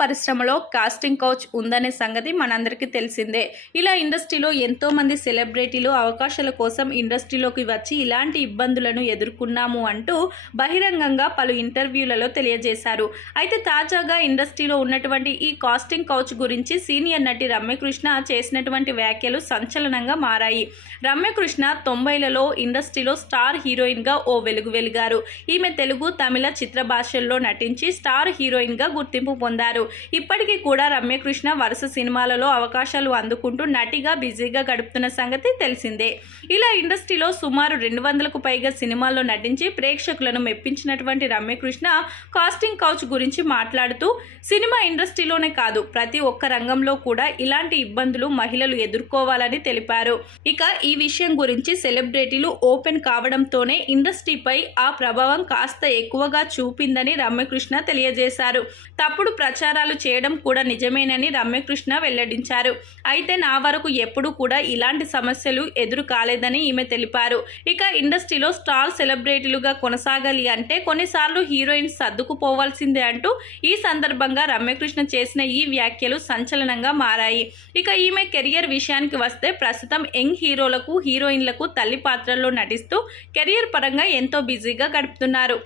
పరిశ్రమలో casting couch ఉందనే సంగతి మనందరికీ తెలిసిందే. ఇలా ఇండస్ట్రీలో ఎంతోమంది సెలబ్రిటీలు అవకాశాల కోసం ఇండస్ట్రీలోకి వచ్చి ఇలాంటి ఇబ్బందులను ఎదుర్కొన్నాము అంటూ బహిరంగంగా పలు ఇంటర్వ్యూలలో తెలియజేశారు. అయితే తాజాగా ఇండస్ట్రీలో ఉన్నటువంటి ఈ కాస్టింగ్ కౌచ్ గురించి సీనియర్ నటి రమ్యకృష్ణ చేసినటువంటి వ్యాఖ్యలు సంచలనంగా మారాయి. రమ్యకృష్ణ 90లలో ఇండస్ట్రీలో స్టార్ హీరోయిన్గా ఓ వెలుగు వెలిగారు. ఈమె తెలుగు, తమిళ చిత్ర భాషల్లో నటించి స్టార్ హీరోయిన్గా గుర్తింపు పొందారు. ఇప్పటికీ కూడా రమ్యకృష్ణ వరుస సినిమాలలో అవకాశాలు అందుకుంటూ నటిగా బిజీగా గడుపుతున్న సంగతి తెలిసిందే. ఇలా ఇండస్ట్రీలో సుమారు 200కు పైగా సినిమాల్లో నటించి ప్రేక్షకులను మెప్పించినటువంటి రమ్యకృష్ణ కాస్టింగ్ కౌచ్ గురించి మాట్లాడుతూ సినిమా ఇండస్ట్రీలోనే కాదు ప్రతి ఒక్క రంగంలో కూడా ఇలాంటి ఇబ్బందులు మహిళలు ఎదుర్కోవాలని తెలిపారు. ఇక ఈ విషయం గురించి సెలబ్రిటీలు ఓపెన్ కావడంతోనే ఇండస్ట్రీపై ఆ ప్రభావం కాస్త ఎక్కువగా చూపిందని రమ్యకృష్ణ తెలియజేశారు. తప్పుడు ప్రచారాలు చేయడం కూడా నిజమేనని రమ్యకృష్ణ వెల్లడించారు. అయితే నా వరకు ఎప్పుడూ కూడా ఇలాంటి సమస్యలు ఎదురు కాలేదని ఈమె తెలిపారు. ఇక ఇండస్ట్రీలో స్టార్ సెలబ్రిటీలుగా కొనసాగాలి అంటే కొన్నిసార్లు హీరోయిన్స్ సర్దుకుపోవాల్సిందే అంటూ ఈ సందర్భంగా రమ్యకృష్ణ చేసిన ఈ వ్యాఖ్యలు సంచలనంగా మారాయి. ఇక ఈమె కెరియర్ విషయానికి వస్తే ప్రస్తుతం యంగ్ హీరోలకు, హీరోయిన్లకు తల్లి పాత్రల్లో నటిస్తూ కెరియర్ పరంగా ఎంతో బిజీగా గడుపుతున్నారు.